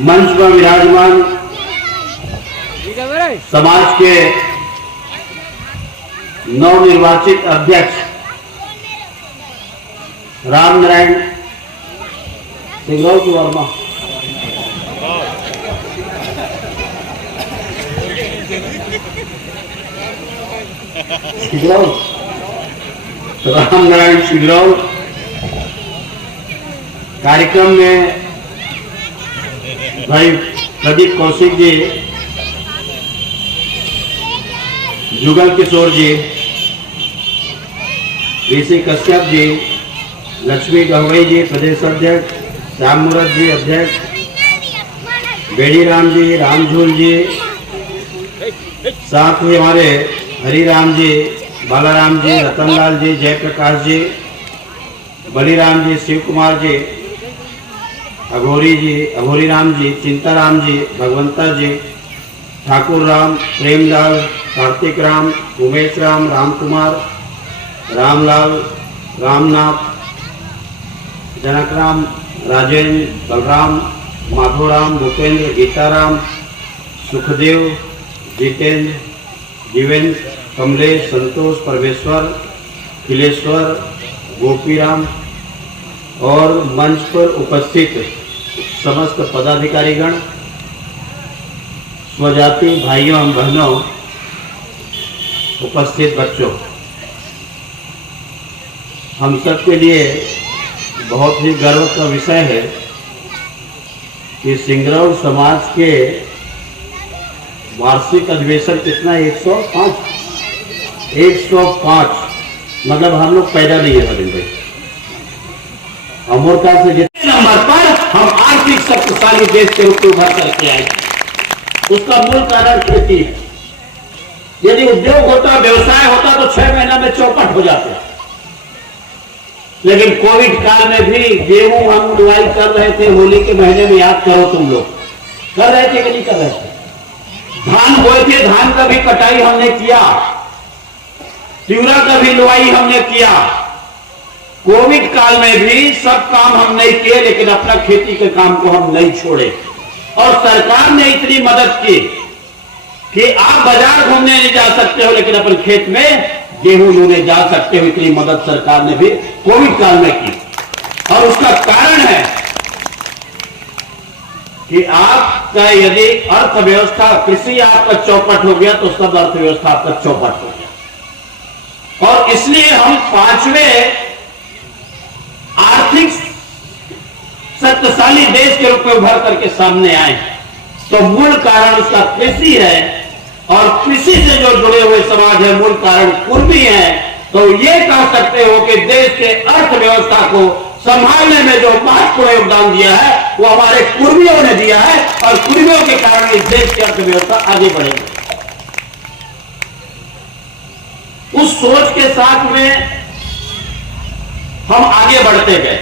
मंच पर विराजमान समाज के नवनिर्वाचित अध्यक्ष रामनारायण सिंगरौल वर्मा, रामनारायण सिंगरौल कार्यक्रम में भाई प्रदीप कौशिक जी, जुगल किशोर जी, ऋषि कश्यप जी, लक्ष्मी गहवई जी प्रदेश अध्यक्ष, श्याम मूरत जी अध्यक्ष, बेड़ीराम जी, रामझूल जी, साथ ही हमारे हरिराम जी, बालाराम जी, रतनलाल जी, जयप्रकाश जी, बलीराम जी, शिव कुमार जी, अघोरी जी, अघोरी राम जी, चिंताराम जी, भगवंता जी, ठाकुर राम, प्रेमलाल, कार्तिक राम, उमेश राम, राम कुमार, रामलाल, रामनाथ, जनकराम, राजेंद्र, बलराम, माधोराम, भूपेंद्र, गीताराम, सुखदेव, जितेंद्र, जीवेंद्र, कमलेश, संतोष, परमेश्वर, खिलेश्वर, गोपीराम और मंच पर उपस्थित समस्त पदाधिकारीगण, स्वजाति भाइयों एवं बहनों, उपस्थित बच्चों, हम सब के लिए बहुत ही गर्व का विषय है कि सिंगरौल समाज के वार्षिक अधिवेशन कितना 105 मतलब हम लोग पैदा नहीं है बदल गए। अमूर्ता से जितने नंबर पर हम आर्थिक शक्तिशाली देश के रूप में उभर करके आए, उसका मूल कारण खेती है। यदि उद्योग होता, व्यवसाय होता तो 6 महीना में चौपट हो जाते, लेकिन कोविड काल में भी गेहूं हम बुआई कर रहे थे। होली के महीने में याद करो, तुम लोग कर रहे थे कि नहीं कर रहे थे? धान बोए थे, धान का भी कटाई हमने किया, तिवरा का भी लुआई हमने किया। कोविड काल में भी सब काम हम नहीं किए, लेकिन अपना खेती के काम को हम नहीं छोड़े। और सरकार ने इतनी मदद की कि आप बाजार घूमने नहीं जा सकते हो, लेकिन अपन खेत में गेहूं लेने जा सकते हो। इतनी मदद सरकार ने भी कोविड काल में की। और उसका कारण है कि आपका यदि अर्थव्यवस्था, कृषि आपका चौपट हो गया तो सब अर्थव्यवस्था आपका चौपट हो गया। और इसलिए हम 5वें आर्थिक शक्तिशाली देश के रूप में उभर करके सामने आए। तो मूल कारण उसका कृषि है, और कृषि से जो जुड़े हुए समाज है मूल कारण कुर्मी है। तो ये कह सकते हो कि देश के अर्थव्यवस्था को संभालने में जो महत्वपूर्ण योगदान दिया है वो हमारे कुर्मियों ने दिया है, और कुर्मियों के कारण इस देश की अर्थव्यवस्था आगे बढ़ेगी। उस सोच के साथ में हम आगे बढ़ते गए।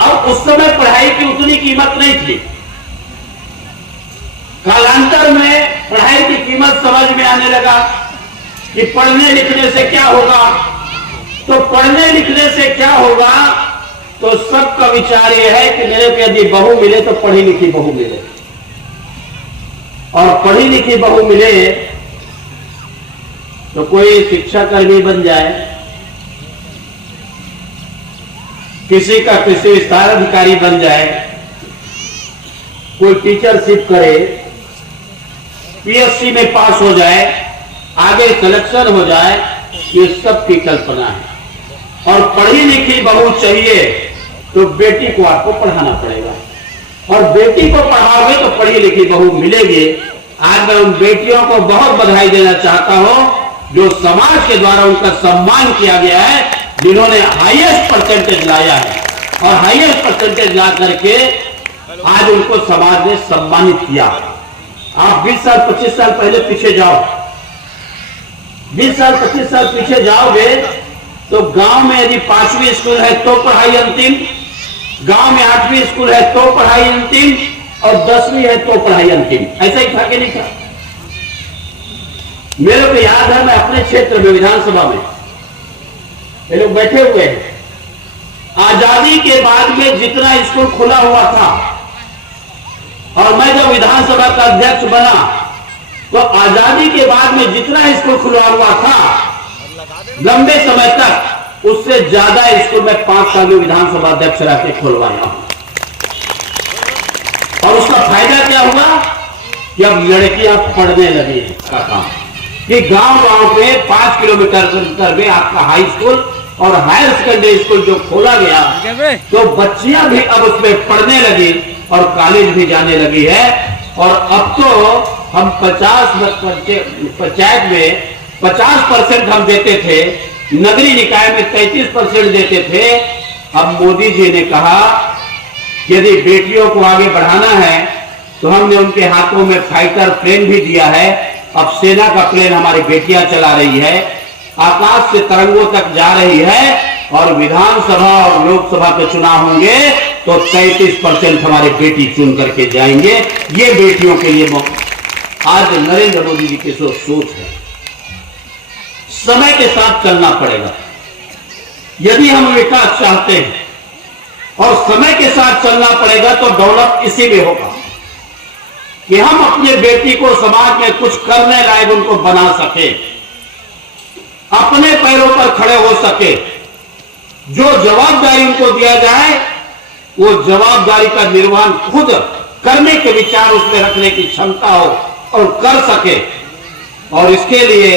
अब उस समय पढ़ाई की उतनी कीमत नहीं थी। कालांतर में पढ़ाई की कीमत समझ में आने लगा कि पढ़ने लिखने से क्या होगा। तो पढ़ने लिखने से क्या होगा, तो सबका विचार यह है कि मेरे को यदि बहू मिले तो पढ़ी लिखी बहू मिले, और पढ़ी लिखी बहू मिले तो कोई शिक्षा कर्मी बन जाए, किसी का कृषि विस्तार अधिकारी बन जाए, कोई टीचरशिप करे, पीएससी में पास हो जाए, आगे सिलेक्शन हो जाए, ये सब की कल्पना है। और पढ़ी लिखी बहू चाहिए तो बेटी को आपको पढ़ाना पड़ेगा, और बेटी को पढ़ाओगे तो पढ़ी लिखी बहू मिलेगी। आज मैं उन बेटियों को बहुत बधाई देना चाहता हूं जो समाज के द्वारा उनका सम्मान किया गया है, जिन्होंने हाईएस्ट परसेंटेज लाया है, और हाईएस्ट परसेंटेज ला करके आज उनको समाज ने सम्मानित किया। आप 20 साल 25 साल पहले पीछे जाओ, 20 साल 25 साल पीछे जाओगे तो गांव में यदि 5वीं स्कूल है तो पढ़ाई अंतिम, गांव में 8वीं स्कूल है तो पढ़ाई अंतिम, और 10वीं है तो पढ़ाई अंतिम। ऐसा ही था कि नहीं था? मेरे को याद है, मैं अपने क्षेत्र में विधानसभा में ये लोग बैठे हुए हैं, आजादी के बाद में जितना स्कूल खुला हुआ था, और मैं जब विधानसभा का अध्यक्ष बना तो आजादी के बाद में जितना स्कूल खुला हुआ था लंबे समय तक, उससे ज्यादा स्कूल में 5 साल में विधानसभा अध्यक्ष रह के खुलवाया हूं। और उसका फायदा क्या हुआ कि अब लड़कियां पढ़ने लगी का काम, कि गांव-गांव में 5 किलोमीटर अंतर में आपका हाई स्कूल और हायर सेकेंडरी स्कूल जो खोला गया, तो बच्चियां भी अब उसमें पढ़ने लगी और कॉलेज भी जाने लगी है। और अब तो हम 50 पंचायत में 50% हम देते थे, नगरीय निकाय में 33% देते थे। अब मोदी जी ने कहा यदि बेटियों को आगे बढ़ाना है तो हमने उनके हाथों में फाइटर प्लेन भी दिया है। अब सेना का प्लेन हमारी बेटियां चला रही है, आकाश से तरंगों तक जा रही है। और विधानसभा और लोकसभा के चुनाव होंगे तो 33% हमारे बेटी चुन करके जाएंगे। ये बेटियों के लिए आज नरेंद्र मोदी जी की सोच है। समय के साथ चलना पड़ेगा यदि हम विकास चाहते हैं, और समय के साथ चलना पड़ेगा तो डेवलप इसी में होगा कि हम अपने बेटी को समाज में कुछ करने लायक उनको बना सके, अपने पैरों पर खड़े हो सके। जो जवाबदारी उनको दिया जाए वो जवाबदारी का निर्वहन खुद करने के विचार उसमें रखने की क्षमता हो और कर सके। और इसके लिए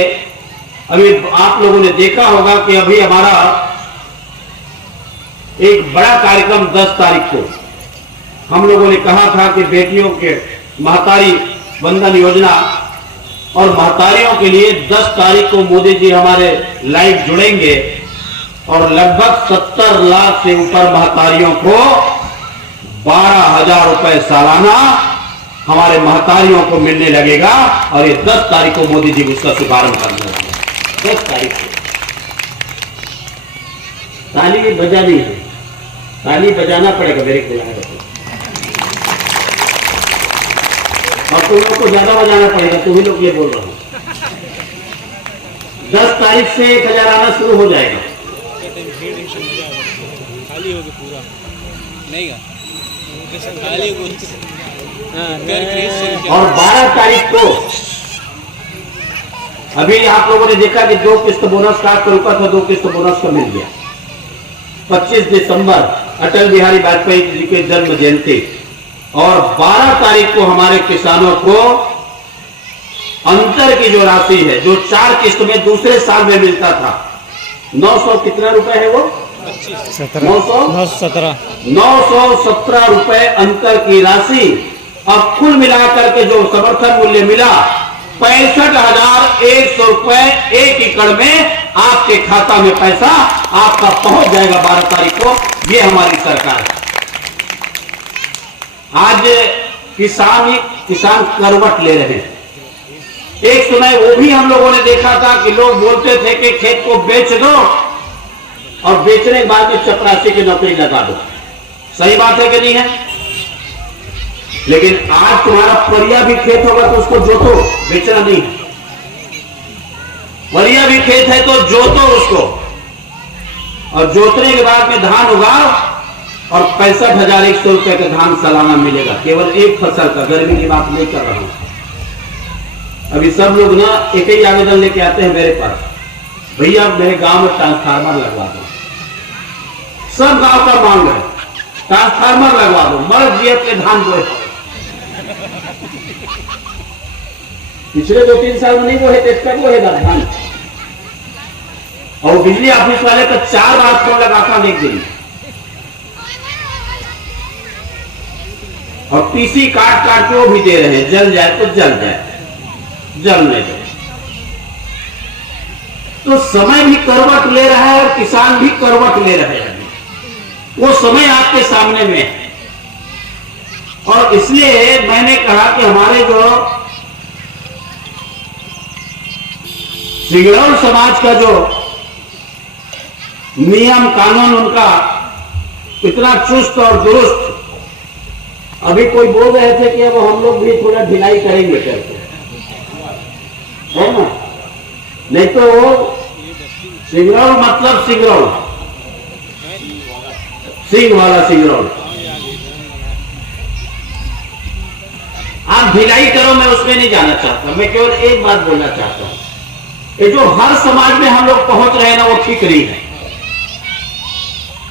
अभी आप लोगों ने देखा होगा कि अभी हमारा एक बड़ा कार्यक्रम 10 तारीख को हम लोगों ने कहा था कि बेटियों के महतारी वंदन योजना और महतारियों के लिए 10 तारीख को मोदी जी हमारे लाइव जुड़ेंगे और लगभग 70 लाख से ऊपर महतारियों को 12,000 रुपए सालाना हमारे महतारियों को मिलने लगेगा। और ये 10 तारीख को मोदी जी उसका शुभारंभ करने वाले 10 तारीख को। ताली बजानी है, ताली बजाना पड़ेगा मेरे को याद रखो, और तुम लोग को ज्यादा बजाना पड़ेगा। तुम ही लोग ये बोल रहे हो 10 तारीख से 1,000 आना शुरू हो जाएगा। खाली हो गया पूरा नहीं खाली और 12 तारीख को अभी आप लोगों ने देखा कि 2 किस्त बोनस का रुका था, 2 किस्त बोनस का मिल गया। 25 दिसंबर अटल बिहारी वाजपेयी जी के जन्म जयंती, और 12 तारीख को हमारे किसानों को अंतर की जो राशि है जो 4 किस्त में दूसरे साल में मिलता था, 900 कितना रुपए है वो 917 रुपए अंतर की राशि। अब कुल मिलाकर के जो समर्थन मूल्य मिला 65,100 रुपए 1 एकड़ में आपके खाता में पैसा आपका पहुंच जाएगा 12 तारीख को। ये हमारी सरकार है। आज किसान करवट ले रहे हैं। एक समय वो भी हम लोगों ने देखा था कि लोग बोलते थे कि खेत को बेच दो और बेचने के बाद में चपरासी की नौकरी लगा दो। सही बात है कि नहीं है? लेकिन आज तुम्हारा परिया भी खेत होगा तो उसको जोतो, बेचना नहीं है। परिया भी खेत है तो जोतो उसको, और जोतने के बाद में धान उगाओ और 65,100 रुपए का धान सालाना मिलेगा, केवल एक फसल का। गर्मी की बात नहीं कर रहा हूं। अभी सब लोग ना एक ही आवेदन लेके आते हैं मेरे पास, भैया मेरे गांव में ट्रांसफार्मर लगवा दो। सब गांव का मांग है ट्रांसफार्मर लगवा दो, मर्द जी अपने धान बोए। पिछले 2-3 साल में नहीं बोए थे, कब बोएगा धान? और बिजली ऑफिस वाले का 4 बार फोन लगाता एक दिन, और पीसी काट के वो भी दे रहे हैं, जल जाए तो जल जाए, जलने दो। तो समय भी करवट ले रहा है और किसान भी करवट ले रहे हैं। वो समय आपके सामने में है, और इसलिए मैंने कहा कि हमारे जो सिंगरौल समाज का जो नियम कानून उनका इतना चुस्त और दुरुस्त, अभी कोई बोल रहे थे कि अब हम लोग भी थोड़ा ढिलाई करेंगे करके, है ना? नहीं तो वो सिंगरौल मतलब सिंगरौल, सिंह वाला सिंगरौल। आप भिलाई करो, मैं उसमें नहीं जाना चाहता, मैं केवल एक बात बोलना चाहता हूं, ये जो हर समाज में हम लोग पहुंच रहे हैं ना, वो ठीक नहीं है।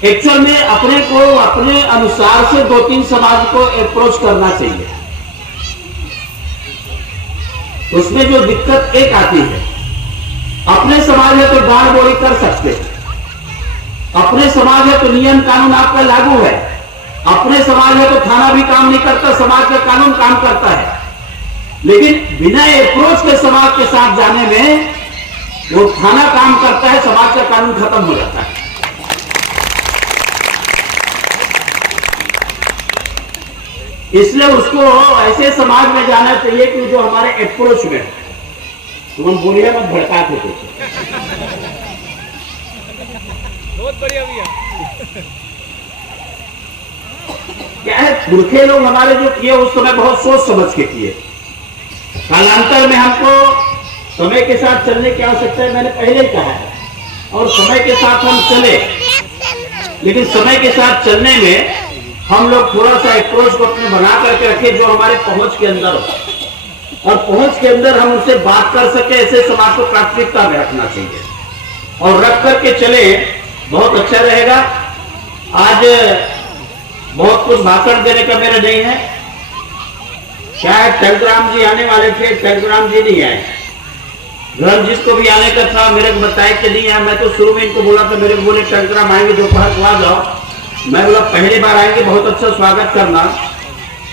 एक्चुअल में अपने को अपने अनुसार से 2-3 समाज को अप्रोच करना चाहिए। उसमें जो दिक्कत एक आती है, अपने समाज है तो डांड बोरी कर सकते हैं, अपने समाज है तो नियम कानून आपका लागू है, अपने समाज है तो थाना भी काम नहीं करता, समाज का कानून काम करता है। लेकिन बिना अप्रोच के समाज के साथ जाने में वो थाना काम करता है, समाज का कानून खत्म हो जाता है। इसलिए उसको ऐसे समाज में जाना चाहिए कि जो हमारे अप्रोच में, तुम बोलिए मत, भड़का थे कुछ। बहुत बढ़िया भैया। क्या है, पुरखे लोग हमारे जो किए उस समय बहुत सोच समझ के किए। कालांतर में हमको समय के साथ चलने की आवश्यकता है, मैंने पहले ही कहा है, और समय के साथ हम चले, लेकिन समय के साथ चलने में हम लोग थोड़ा सा अप्रोच को अपने बना करके रखे जो हमारे पहुंच के अंदर हो, और पहुंच के अंदर हम उससे बात कर सके। ऐसे समाज को प्राथमिकता में रखना चाहिए और रख करके चले, बहुत अच्छा रहेगा। आज बहुत कुछ भाषण देने का मेरा नहीं है, शायद टंकराम जी आने वाले थे, टंकराम जी नहीं आए। धर्म जिसको भी आने का था मेरे को बताया कि नहीं आया। मैं तो शुरू में इनको बोला था, मेरे को बोले टंकराम आएंगे दोपहर को आ जाओ। मैं बोला पहली बार आएंगे, बहुत अच्छा स्वागत करना,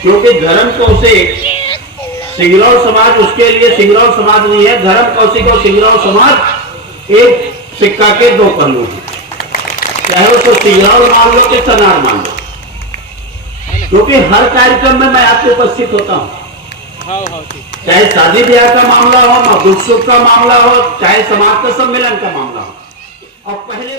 क्योंकि धर्म कौशिक सिंगरौल समाज उसके लिए सिंगरौल समाज नहीं है। धर्म कौशिक और सिंगरौल समाज एक सिक्का के 2 पहलू हैं, चाहे उसको सिंगरौल मान लो कि सनार मान लो, क्योंकि हर कार्यक्रम में मैं आपको उपस्थित होता हूँ। चाहे शादी ब्याह का मामला हो, दुख सुख का मामला हो, चाहे समाज का सम्मेलन का मामला हो। और पहले